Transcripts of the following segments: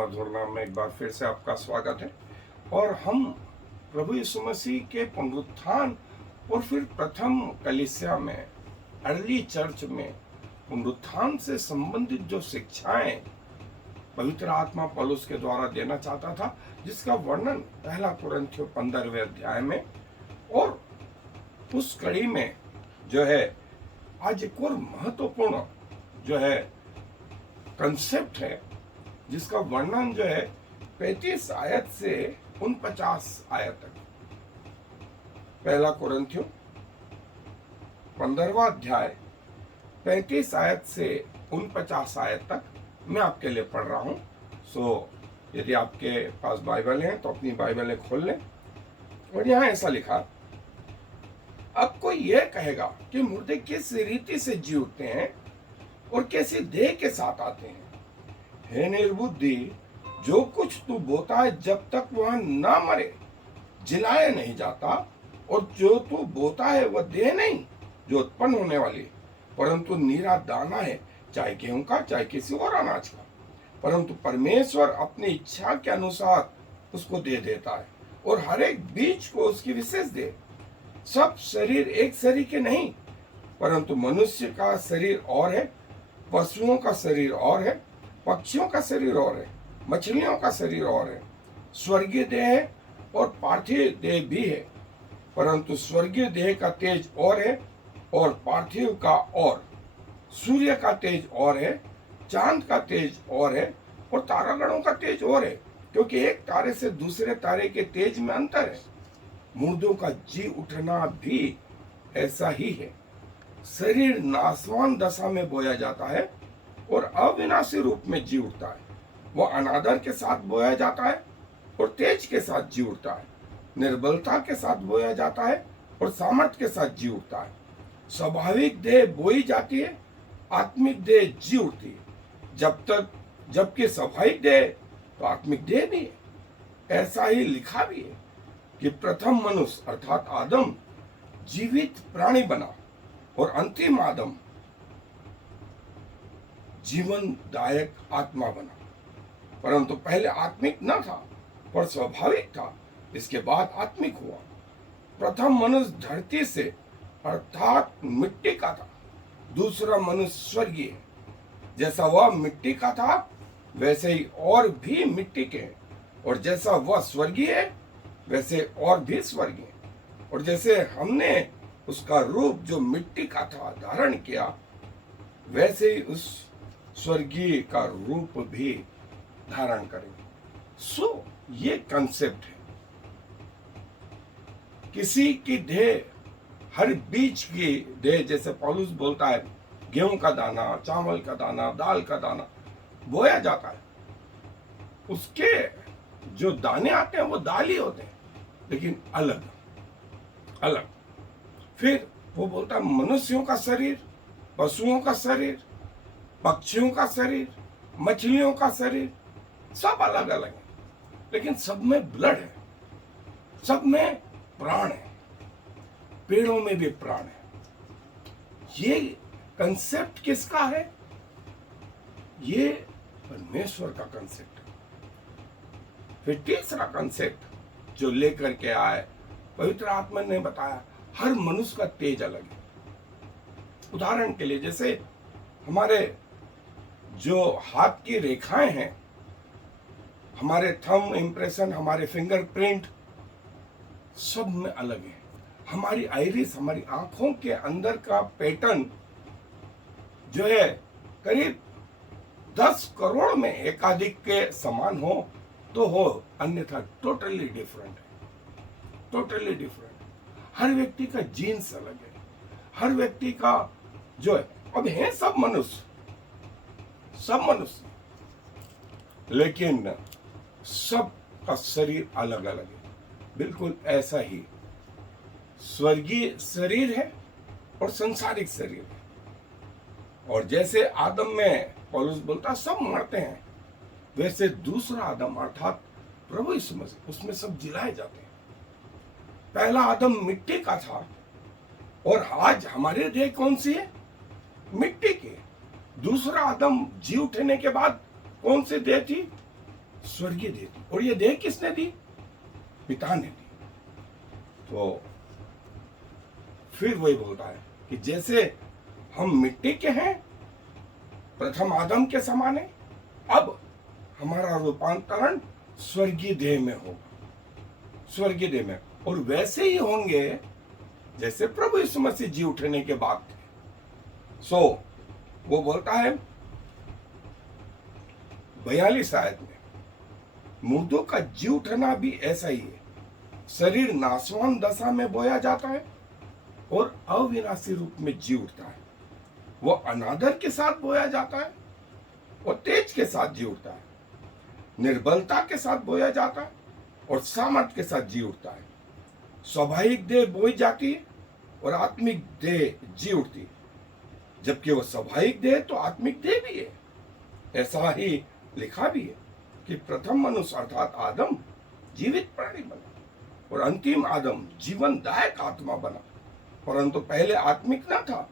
मधुर नाम में एक बार फिर से आपका स्वागत है। और हम प्रभु यीशु मसीह के पुनरुत्थान और फिर प्रथम कलीसिया में, अर्ली चर्च में पुनरुत्थान से संबंधित जो शिक्षाएं पवित्र आत्मा पौलुस के द्वारा देना चाहता था, जिसका वर्णन पहला कुरिन्थियों 15वें अध्याय में, और उस कड़ी में जो है आज एक और महत्वपूर्ण जो है कंसेप्ट है, जिसका वर्णन जो है 35 आयत से 49 आयत तक। पहला कुरिन्थियों 15वां अध्याय 35 आयत से 49 आयत तक मैं आपके लिए पढ़ रहा हूं। यदि आपके पास बाइबल है तो अपनी बाइबलें खोल लें। और यहां ऐसा लिखा, अब कोई यह कहेगा कि मुर्दे किस रीति से जी उठते हैं और कैसी देह के साथ आते हैं। हे निर्बुद्धि, जो कुछ तू बोता है जब तक वह ना मरे जिलाया नहीं जाता, और जो तू बोता है वह देह नहीं जो उत्पन्न होने वाली, परंतु नीरा दाना है, चाहे गेहूं का चाहे किसी और अनाज का। परंतु परमेश्वर अपनी इच्छा के अनुसार उसको दे देता है, और हर एक बीज को उसकी विशेष दे। सब शरीर एक शरीर के नहीं, परंतु मनुष्य का शरीर और है, पशुओं का शरीर और है, पक्षियों का शरीर और है, मछलियों का शरीर और है। स्वर्गीय देह है और पार्थिव देह भी है, परंतु स्वर्गीय देह का तेज और है और पार्थिव का और। सूर्य का तेज और है, चांद का तेज और है, और तारागणों का तेज और है, क्योंकि एक तारे से दूसरे तारे के तेज में अंतर है। मुर्दों का जी उठना भी ऐसा ही है। शरीर नाशवान दशा में बोया जाता है और अविनाशी रूप में जी उठता है। वह अनादर के साथ बोया जाता है और तेज के साथ जी उठता है। निर्बलता के साथ बोया जाता है और सामर्थ्य के साथ जी उठता है। स्वाभाविक देह बोई जाती है, आत्मिक देह जी उठती है। जबकि स्वाभाविक देह तो आत्मिक देह भी है। ऐसा ही लिखा भी है कि प्रथम मनुष्य अर्थात आदम जीवित प्राणी बना, और अंतिम आदम जीवनदायक आत्मा बना। परंतु पहले आत्मिक न था पर स्वाभाविक था, इसके बाद आत्मिक हुआ। प्रथम मनुष्य धरती से अर्थात मिट्टी का था, दूसरा मनुष्य स्वर्गीय। जैसा वह मिट्टी का था वैसे ही और भी मिट्टी के हैं, और जैसा वह स्वर्गीय है वैसे और भी स्वर्गीय। और जैसे हमने उसका रूप जो मिट्टी का था धारण किया, वैसे ही उस स्वर्गीय का रूप भी धारण करेंगे। ये कंसेप्ट है। किसी की देह, हर बीज की देह, जैसे पौलुस बोलता है, गेहूं का दाना, चावल का दाना, दाल का दाना बोया जाता है। उसके जो दाने आते हैं वो दाल ही होते हैं, लेकिन अलग अलग। फिर वो बोलता है मनुष्यों का शरीर, पशुओं का शरीर, पक्षियों का शरीर, मछलियों का शरीर, सब अलग अलग है, लेकिन सब में ब्लड है, सब में प्राण है। पेड़ों में भी प्राण है। ये कंसेप्ट किसका है? ये परमेश्वर का कंसेप्ट है। फिर तीसरा कंसेप्ट जो लेकर के आए, पवित्र आत्मा ने बताया, हर मनुष्य का तेज अलग है। उदाहरण के लिए, जैसे हमारे जो हाथ की रेखाएं हैं, हमारे थंब इम्प्रेशन, हमारे फिंगरप्रिंट, सब में अलग है। हमारी आइरिस, हमारी आंखों के अंदर का पैटर्न जो है करीब 10 करोड़ में एकाधिक के समान हो तो हो, अन्यथा टोटली डिफरेंट है, टोटली डिफरेंट। हर व्यक्ति का जीन्स अलग है, हर व्यक्ति का जो है, अब है सब मनुष्य, लेकिन सब का शरीर अलग अलग है। बिल्कुल ऐसा ही स्वर्गीय शरीर है और संसारिक शरीर है। और जैसे आदम में पौलुस बोलता सब मरते हैं, वैसे दूसरा आदम अर्थात प्रभु यीशु मसीह, उसमें सब जिलाए जाते हैं। पहला आदम मिट्टी का था, और आज हमारे देह कौन सी है? मिट्टी की। दूसरा आदम जी उठने के बाद कौन सी देह थी? स्वर्गीय देह दी। और ये देह किसने दी? पिता ने दी। तो फिर वही बोलता है कि जैसे हम मिट्टी के हैं, प्रथम आदम के समान है, अब हमारा रूपांतरण स्वर्गीय देह में होगा, स्वर्गीय देह में। और वैसे ही होंगे जैसे प्रभु यीशु मसीह जी उठने के बाद थे। सो वो बोलता है 42 आयत में, मुर्दों का जी उठना भी ऐसा ही है। शरीर नाशवान दशा में बोया जाता है और अविनाशी रूप में जी उठता है। वो अनादर के साथ बोया जाता है और तेज के साथ जी उठता है। निर्बलता के साथ बोया जाता है और सामर्थ्य के साथ जी उठता है। स्वाभाविक देह बोई जाती है और आत्मिक देह जी उठती है। जबकि वो स्वाभाविक देह तो आत्मिक देह भी है। ऐसा ही लिखा भी है कि प्रथम मनुष्य अर्थात आदम जीवित प्राणी बना और अंतिम आदम जीवनदायक आत्मा बना। परंतु पहले आत्मिक न था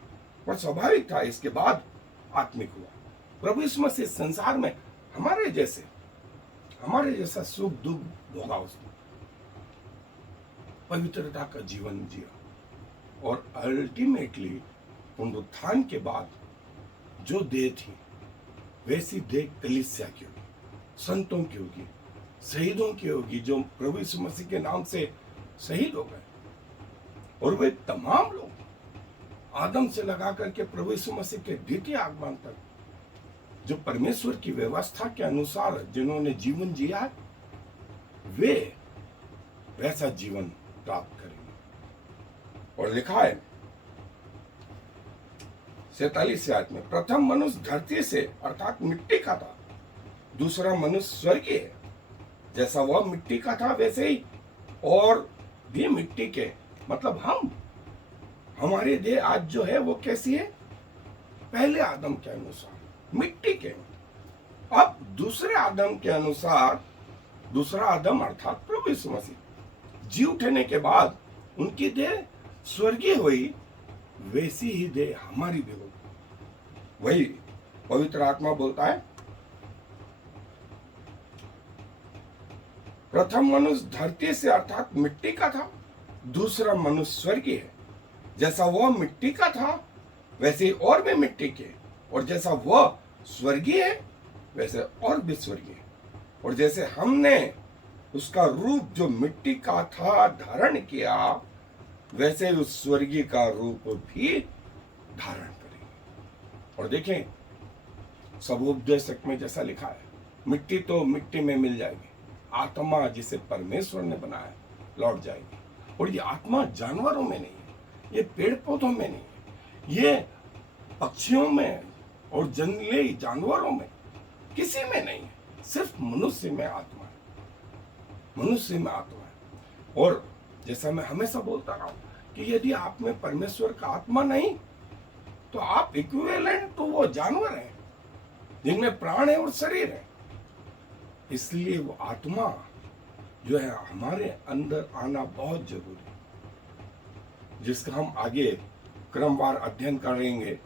पर स्वाभाविक था, इसके बाद आत्मिक हुआ। प्रभु यीशु मसीह संसार में हमारे जैसा सुख दुख भोगा, उसने पवित्रता का जीवन जिया और अल्टीमेटली पुनरुत्थान के बाद जो देह थी वैसी देह कलीसिया की होगी, संतों की होगी, शहीदों की होगी, जो प्रभु यीशु मसीह के नाम से शहीद हो गए। और वे तमाम लोग आदम से लगा करके प्रभु यीशु मसीह के द्वितीय आगमन तक जो परमेश्वर की व्यवस्था के अनुसार जिन्होंने जीवन जिया है, वे वैसा जीवन प्राप्त करेंगे। और लिखा है 47 आयत में, प्रथम मनुष्य धरती से अर्थात मिट्टी का था, दूसरा मनुष्य स्वर्गीय है। जैसा वह मिट्टी का था वैसे ही और भी मिट्टी के, मतलब हमारी देह आज जो है वो कैसी है? पहले आदम के अनुसार मिट्टी के। अब दूसरे आदम के अनुसार, दूसरा आदम अर्थात प्रभु यीशु मसीह जी उठने के बाद उनकी देह स्वर्गीय हुई, वैसी ही देह हमारी भी होगी। वही पवित्र आत्मा बोलता है, प्रथम मनुष्य धरती से अर्थात मिट्टी का था, दूसरा मनुष्य स्वर्गीय है। जैसा वह मिट्टी का था वैसे ही और भी मिट्टी के, और जैसा वह स्वर्गीय है वैसे और भी स्वर्गीय है। और जैसे हमने उसका रूप जो मिट्टी का था धारण किया, वैसे उस स्वर्गीय का रूप भी धारण करेंगे। और देखें सबोपदेशक में जैसा लिखा है, मिट्टी तो मिट्टी में मिल जाएगी, आत्मा जिसे परमेश्वर ने बनाया लौट जाएगी। और ये आत्मा जानवरों में नहीं है, ये पेड़ पौधों में नहीं है, ये पक्षियों में और जंगली जानवरों में किसी में नहीं है, सिर्फ मनुष्य में आत्मा है, मनुष्य में आत्मा है। और जैसा मैं हमेशा बोलता रहा हूं कि यदि आप में परमेश्वर का आत्मा नहीं तो आप इक्विवेलेंट तो वो जानवर हैं जिनमें प्राण है और शरीर है। इसलिए वो आत्मा जो है हमारे अंदर आना बहुत जरूरी है, जिसका हम आगे क्रमवार अध्ययन करेंगे।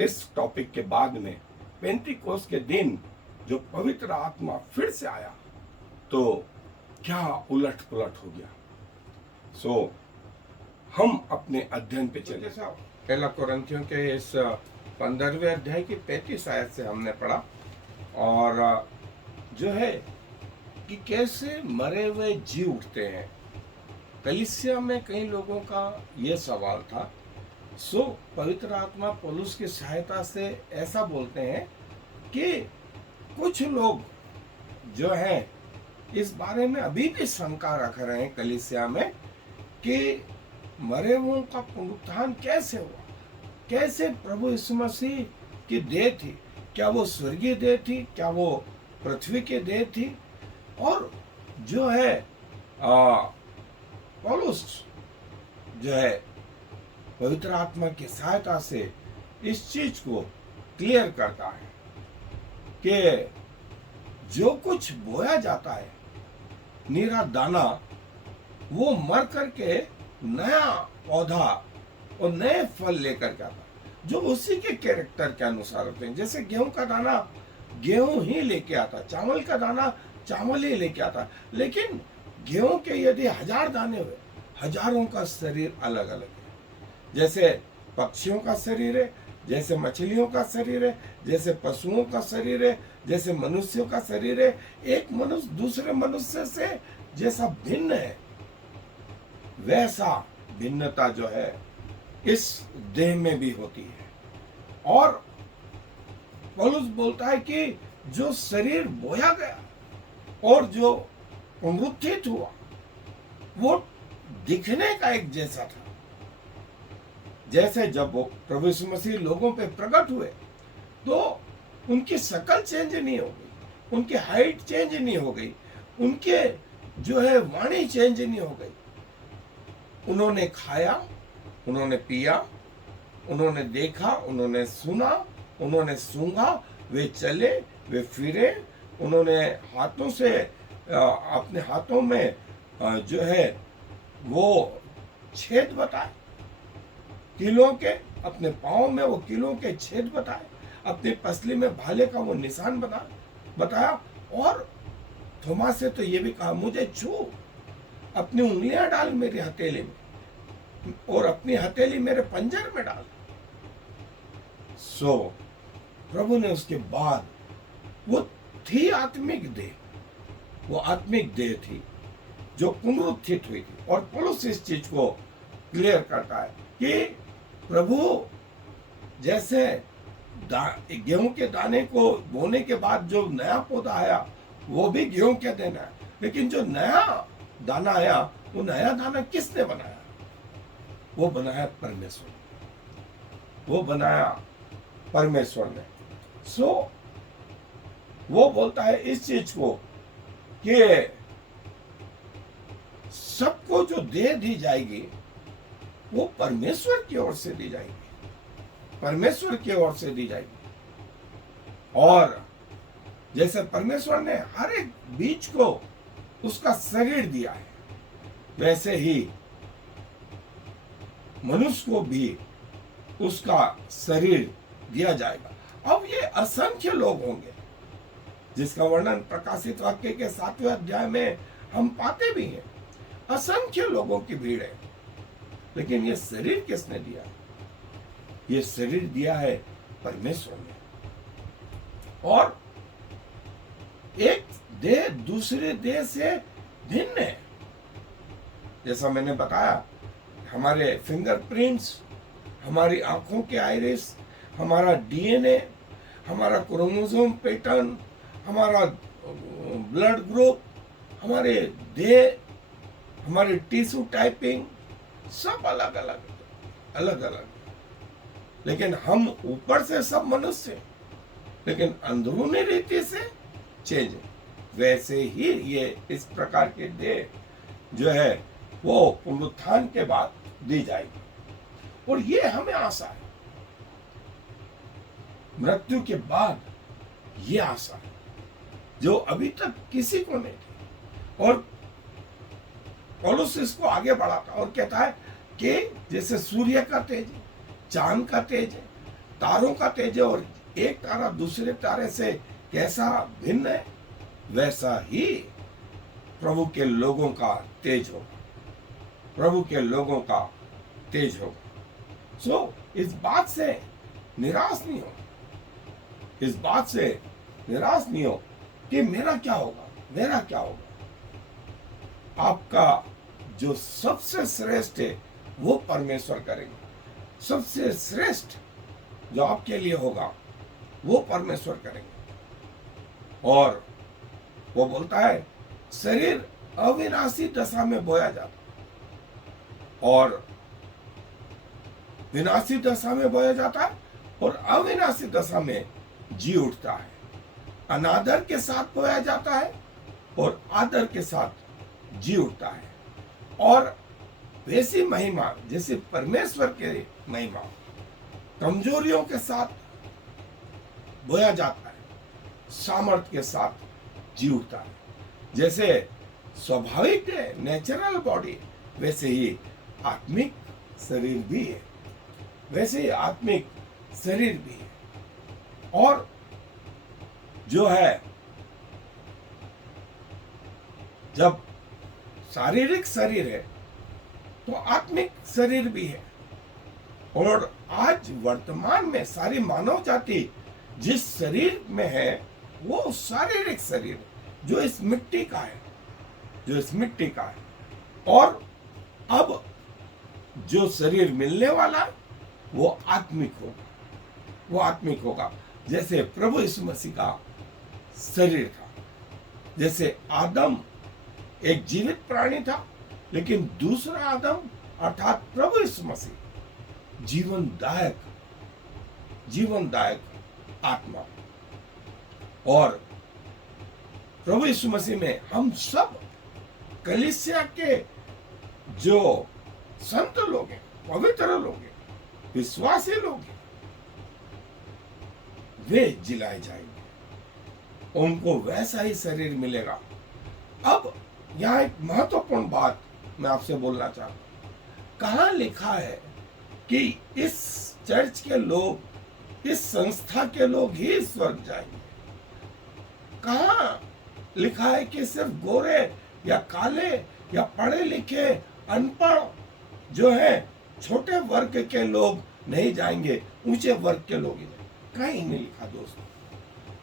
इस टॉपिक के बाद में पेंटिकोस्ट के दिन जो पवित्र आत्मा फिर से आया तो क्या उलट पुलट हो गया। सो हम अपने अध्ययन पे चले। पहला कोरिन्थियों के इस 15वें अध्याय की 35 आयत से हमने पढ़ा, और जो है कि कैसे मरे हुए जी उठते हैं। कलीसिया में कई लोगों का यह सवाल था। सो पवित्र आत्मा पौलुस की सहायता से ऐसा बोलते हैं कि कुछ लोग जो हैं इस बारे में अभी भी शंका रख रहे हैं कलीसिया में कि मरे हुओं का पुनरुत्थान कैसे हुआ, कैसे प्रभु यीशु मसीह की देह थी, क्या वो स्वर्गीय देह थी, क्या वो पृथ्वी की देह थी। और जो है पौलुस जो है पवित्र आत्मा की सहायता से इस चीज को क्लियर करता है कि जो कुछ बोया जाता है नीरा दाना, वो मर करके नया पौधा और नए फल लेकर के आता है जो उसी के कैरेक्टर के अनुसार होते हैं। जैसे गेहूं का दाना गेहूं ही लेके आता, चावल का दाना चावल ही लेके आता है। लेकिन गेहूं के यदि 1000 दाने हुए, हजारों का शरीर अलग अलग है। जैसे पक्षियों का शरीर है, जैसे मछलियों का शरीर है, जैसे पशुओं का शरीर है, जैसे मनुष्यों का शरीर है। एक मनुष्य दूसरे मनुष्य से जैसा भिन्न है, वैसा भिन्नता जो है इस देह में भी होती है। और पौलुस बोलता है कि जो शरीर बोया गया और जो पुनरुत्थित हुआ वो दिखने का एक जैसा था। जैसे जब वो प्रभु यीशु मसीह लोगों पे प्रकट हुए तो उनकी शक्ल चेंज नहीं हो गई, उनकी हाइट चेंज नहीं हो गई, उनके जो है वाणी चेंज नहीं हो गई। उन्होंने खाया, उन्होंने पिया, उन्होंने देखा, उन्होंने सुना, उन्होंने सूंघा, वे चले, वे फिरे, उन्होंने हाथों से अपने हाथों में जो है वो छेद बताए कीलों के, अपने पाँव में वो कीलों के छेद बताए, अपनी पसली में भाले का वो निशान बताया। और थोमा से तो ये भी कहा, मुझे छू, अपनी उंगलियां डाल मेरी हथेली में और अपनी हथेली मेरे पंजर में डाल। सो प्रभु ने उसके बाद वो थी आत्मिक देह, वो आत्मिक देह थी जो पुनरुत्थित हुई थी। और पौलुस इस चीज को क्लियर करता है कि प्रभु जैसे गेहूं के दाने को बोने के बाद जो नया पौधा आया वो भी गेहूं के देना है, लेकिन जो नया दाना आया वो नया दाना किसने बनाया? वो बनाया परमेश्वर, वो बनाया परमेश्वर ने। सो वो बोलता है इस चीज को कि सबको जो दे दी जाएगी वो परमेश्वर की ओर से दी जाएगी, परमेश्वर की ओर से दी जाएगी। और जैसे परमेश्वर ने हर एक बीज को उसका शरीर दिया है, वैसे ही मनुष्य को भी उसका शरीर दिया जाएगा। अब ये असंख्य लोग होंगे जिसका वर्णन प्रकाशित वाक्य के 7वें अध्याय में हम पाते भी हैं। असंख्य लोगों की भीड़ है, लेकिन ये शरीर किसने दिया? ये शरीर दिया है परमेश्वर ने। और एक देह दूसरे देह से भिन्न है। जैसा मैंने बताया, हमारे फिंगरप्रिंट्स, हमारी आंखों के आइरिस, हमारा डीएनए, हमारा क्रोमोसोम पैटर्न, हमारा ब्लड ग्रुप, हमारे देह, हमारे टिश्यू टाइपिंग सब अलग अलग अलग अलग। लेकिन हम ऊपर से सब मनुष्य हैं, लेकिन अंदरूनी रीति से चेंज है। वैसे ही ये इस प्रकार के देह जो है वो पुनरुत्थान के बाद दी जाएगी। और ये हमें आशा है, मृत्यु के बाद ये आशा है जो अभी तक किसी को नहीं थी। और पौलुस इसको आगे बढ़ाता और कहता है कि जैसे सूर्य का तेज है, चांद का तेज है, तारों का तेज है, और एक तारा दूसरे तारे से कैसा भिन्न है, वैसा ही प्रभु के लोगों का तेज होगा, प्रभु के लोगों का तेज होगा। सो इस बात से निराश नहीं हो, इस बात से निराश नहीं हो कि मेरा क्या होगा, मेरा क्या होगा। आपका जो सबसे श्रेष्ठ है वो परमेश्वर करेंगे। सबसे श्रेष्ठ जो आपके लिए होगा वो परमेश्वर करेंगे। और वो बोलता है शरीर अविनाशी दशा में बोया जाता और विनाशी दशा में बोया जाता है और अविनाशी दशा में जी उठता है। अनादर के साथ बोया जाता है और आदर के साथ जी उठता है। और वैसी महिमा जैसे परमेश्वर के महिमा कमजोरियों के साथ बोया जाता है, सामर्थ्य के साथ जी उठता है। जैसे स्वाभाविक है, नेचुरल बॉडी, वैसे ही आत्मिक शरीर भी है, वैसे ही आत्मिक शरीर भी है। और जो है जब शारीरिक शरीर है तो आत्मिक शरीर भी है। और आज वर्तमान में सारी मानव जाति जिस शरीर में है वो शारीरिक शरीर है, जो इस मिट्टी का है, जो इस मिट्टी का है। और अब जो शरीर मिलने वाला वो आत्मिक होगा, वो आत्मिक होगा। जैसे प्रभु यीशु मसीह का शरीर था, जैसे आदम एक जीवित प्राणी था, लेकिन दूसरा आदम अर्थात प्रभु यीशु मसीह जीवनदायक, जीवनदायक आत्मा। और प्रभु यीशु मसीह में हम सब कलीसिया के जो संत लोग हैं, पवित्र लोग हैं, विश्वासी लोग हैं, वे जिलाए जाएंगे, उनको वैसा ही शरीर मिलेगा। अब यहाँ एक महत्वपूर्ण बात मैं आपसे बोलना चाहता हूँ, कहाँ लिखा है कि इस चर्च के लोग, इस संस्था के लोग ही स्वर्ग जाएंगे? कहाँ लिखा है कि सिर्फ गोरे या काले या पढ़े लिखे अनपढ़ जो है छोटे वर्ग के लोग नहीं जाएंगे, ऊंचे वर्ग के लोग ही जाएंगे? कहीं नहीं लिखा दोस्तों।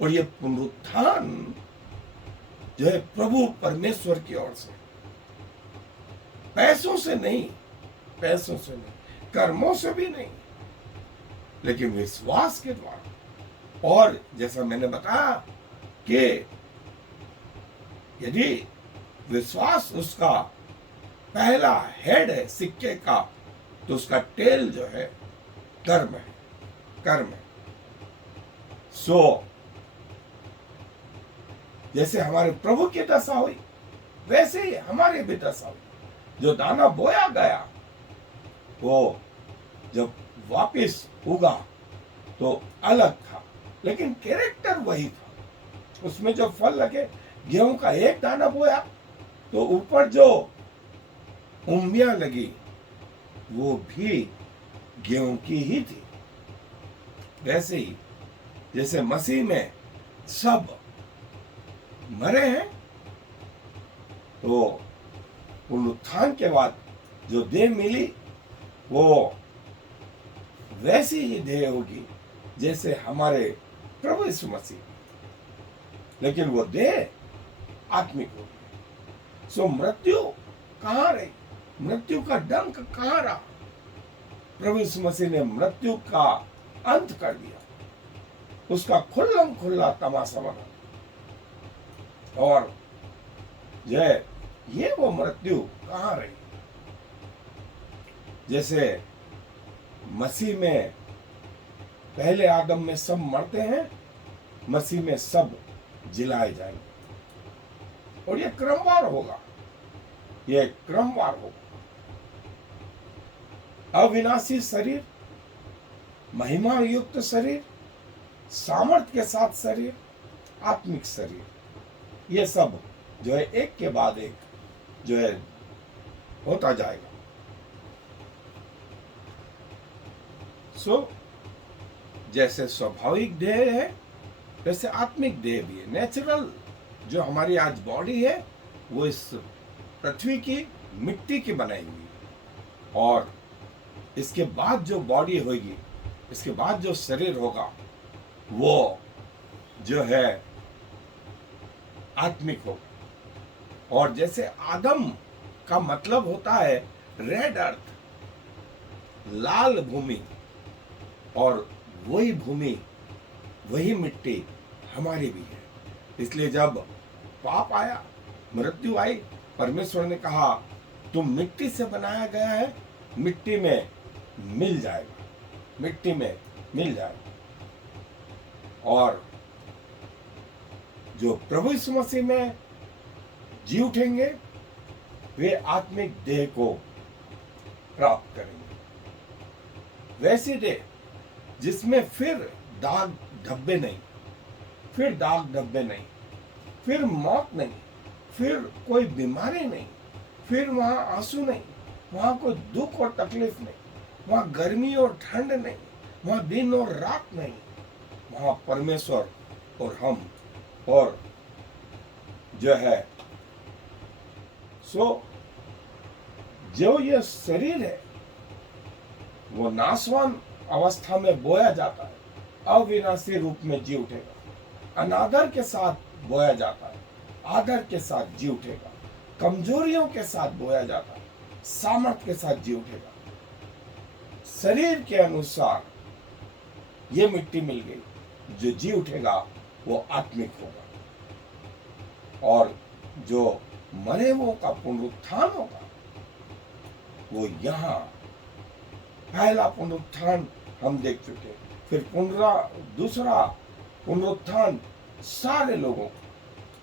और ये पुनरुत्थान जो है प्रभु परमेश्वर की ओर से, पैसों से नहीं, पैसों से नहीं, कर्मों से भी नहीं, लेकिन विश्वास के द्वारा। और जैसा मैंने बताया कि यदि विश्वास उसका पहला हेड है सिक्के का, तो उसका टेल जो है कर्म है, कर्म है। सो जैसे हमारे प्रभु की दशा हुई, वैसे ही हमारी भी दशा हुई। जो दाना बोया गया वो जब वापिस उगा तो अलग था, लेकिन कैरेक्टर वही था। उसमें जो फल लगे, गेहूं का एक दाना बोया तो ऊपर जो उम्बियां लगी वो भी गेहूं की ही थी। वैसे ही जैसे मसीह में सब मरे हैं, तो पुनरुत्थान के बाद जो देह मिली वो वैसी ही देह होगी जैसे हमारे प्रभु यीशु मसीह, लेकिन वो देह आत्मिक होगी। सो मृत्यु कहाँ रही? मृत्यु का डंक कहाँ रहा? प्रभु यीशु मसीह ने मृत्यु का अंत कर दिया, उसका खुल्लम खुल्ला तमाशा बना। और ये वो मृत्यु कहाँ रही? जैसे मसीह में पहले आदम में सब मरते हैं, मसीह में सब जिलाए जाएंगे। और ये क्रमवार होगा, ये क्रमवार होगा। अविनाशी शरीर, महिमा युक्त शरीर, सामर्थ्य के साथ शरीर, आत्मिक शरीर, ये सब जो है एक के बाद एक जो है होता जाएगा। सो जैसे स्वाभाविक देह है वैसे आत्मिक देह भी है। नेचुरल जो हमारी आज बॉडी है वो इस पृथ्वी की मिट्टी की बनाई हुई है, और इसके बाद जो बॉडी होगी, इसके बाद जो शरीर होगा वो जो है आत्मिक होगा। और जैसे आदम का मतलब होता है रेड अर्थ, लाल भूमि, और वही भूमि, वही मिट्टी हमारी भी है। इसलिए जब पाप आया, मृत्यु आई, परमेश्वर ने कहा तुम मिट्टी से बनाया गया है, मिट्टी में मिल जाएगा, मिट्टी में मिल जाएगा। और जो प्रभु यीशु मसीह में जी उठेंगे वे आत्मिक देह को प्राप्त करेंगे। वैसी देह जिसमें फिर दाग धब्बे नहीं, फिर दाग धब्बे नहीं, फिर मौत नहीं, फिर कोई बीमारी नहीं, फिर वहां आंसू नहीं, वहां कोई दुख और तकलीफ नहीं, वहां गर्मी और ठंड नहीं, वहां दिन और रात नहीं, वहां परमेश्वर और हम और जो है सो जो ये शरीर है वो नाशवान अवस्था में बोया जाता है, अविनाशी रूप में जी उठेगा। अनादर के साथ बोया जाता है, आदर के साथ जी उठेगा। कमजोरियों के साथ बोया जाता है, सामर्थ्य के साथ जी उठेगा। शरीर के अनुसार ये मिट्टी मिल गई, जो जी उठेगा वो आत्मिक होगा। और जो मरे हुओं का पुनरुत्थान होगा वो यहाँ पहला पुनरुत्थान हम देख चुके, फिर दूसरा पुनरुत्थान सारे लोगों,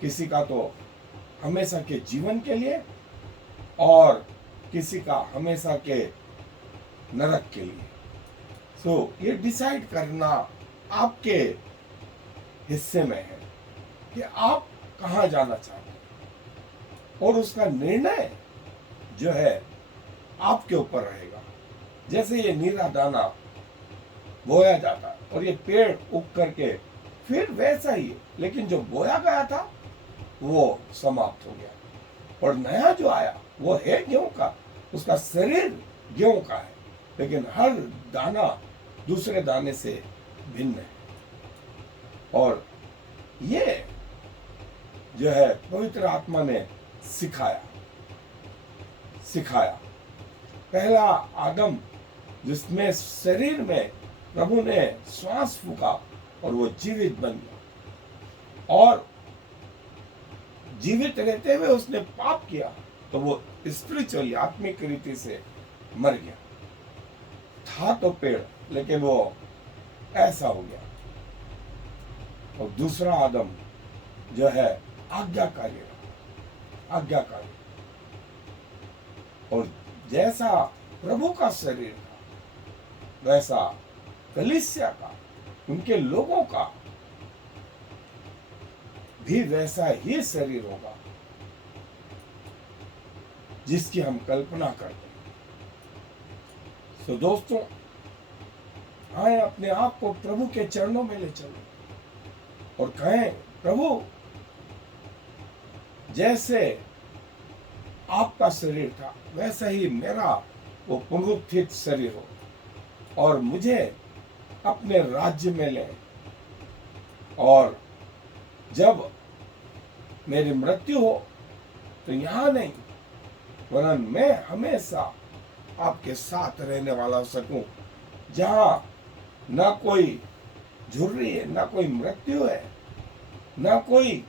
किसी का तो हमेशा के जीवन के लिए और किसी का हमेशा के नरक के लिए। सो ये डिसाइड करना आपके हिस्से में है कि आप कहाँ जाना चाहते हैं, और उसका निर्णय जो है आपके ऊपर रहेगा। जैसे ये नीला दाना बोया जाता है और ये पेड़ उग करके फिर वैसा ही, लेकिन जो बोया गया था वो समाप्त हो गया और नया जो आया वो है गेहूं का, उसका शरीर गेहूं का है, लेकिन हर दाना दूसरे दाने से भिन्न है। और ये जो है पवित्र आत्मा ने सिखाया। पहला आदम जिसमें शरीर में प्रभु ने श्वास फूका और वो जीवित बन गया, और जीवित रहते हुए उसने पाप किया तो वो स्पिरिचुअली आत्मिक रीति से मर गया। था तो पेड़, लेकिन वो ऐसा हो गया। और दूसरा आदम जो है आज्ञाकारी, और जैसा प्रभु का शरीर था वैसा कलीसिया का, उनके लोगों का भी वैसा ही शरीर होगा जिसकी हम कल्पना करते हैं। तो दोस्तों, आए अपने आप को प्रभु के चरणों में ले चलो और कहें, प्रभु जैसे आपका शरीर था वैसा ही मेरा वो पुनरुत्थित शरीर हो और मुझे अपने राज्य में ले, और जब मेरी मृत्यु हो तो यहाँ नहीं, वरन मैं हमेशा आपके साथ रहने वाला हो सकूं, जहाँ ना कोई झुर्री है, ना कोई मृत्यु है, ना कोई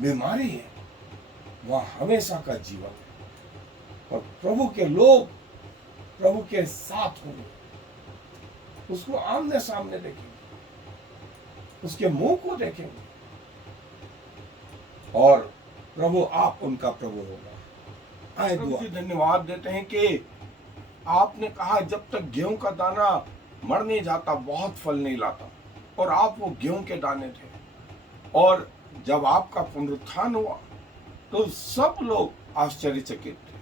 बीमारी है, वहाँ हमेशा का जीवन है। और प्रभु के लोग प्रभु के साथ होंगे, उसको आमने सामने देखेंगे, उसके मुंह को देखेंगे, और प्रभु आप उनका प्रभु होगा। आए दुआ धन्यवाद देते हैं कि आपने कहा जब तक गेहूं का दाना मर नहीं जाता बहुत फल नहीं लाता, और आप वो गेहूं के दाने थे। और जब आपका पुनरुत्थान हुआ तो सब लोग आश्चर्यचकित थे,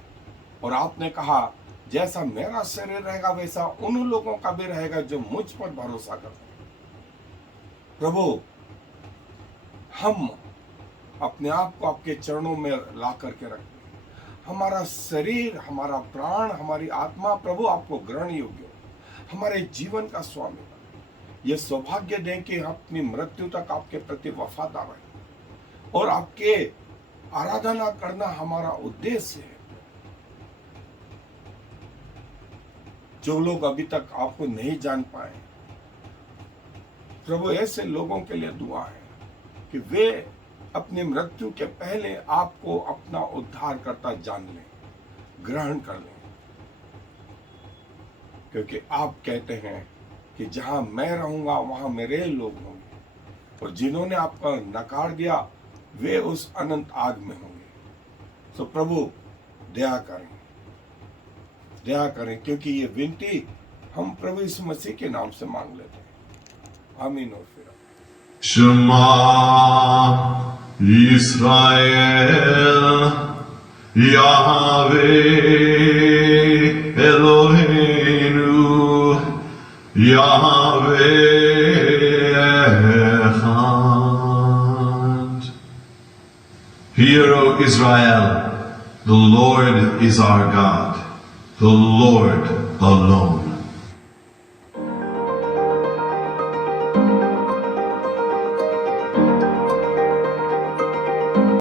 और आपने कहा जैसा मेरा शरीर रहेगा वैसा उन लोगों का भी रहेगा जो मुझ पर भरोसा करते हैं। प्रभु, हम अपने आप को आपके चरणों में ला करके रखते हैं। हमारा शरीर, हमारा प्राण, हमारी आत्मा प्रभु आपको ग्रहण योग्य हो, हमारे जीवन का स्वामी बने। ये सौभाग्य दें कि अपनी मृत्यु तक आपके प्रति वफादार रहे, और आपके आराधना करना हमारा उद्देश्य है। जो लोग अभी तक आपको नहीं जान पाए, प्रभु ऐसे लोगों के लिए दुआ है कि वे अपनी मृत्यु के पहले आपको अपना उद्धारकर्ता जान लें, ग्रहण कर लें, क्योंकि आप कहते हैं कि जहां मैं रहूंगा वहां मेरे लोग होंगे, और जिन्होंने आपका नकार दिया वे उस अनंत आग में होंगे। तो प्रभु दया करें, क्योंकि ये विनती हम प्रभु यीशु मसीह के नाम से मांग लेते हैं। आमीन। और फिर शमा इस्राएल यावे एलोहेनु यावे echad Hear, O Israel, the Lord is our God, the Lord alone.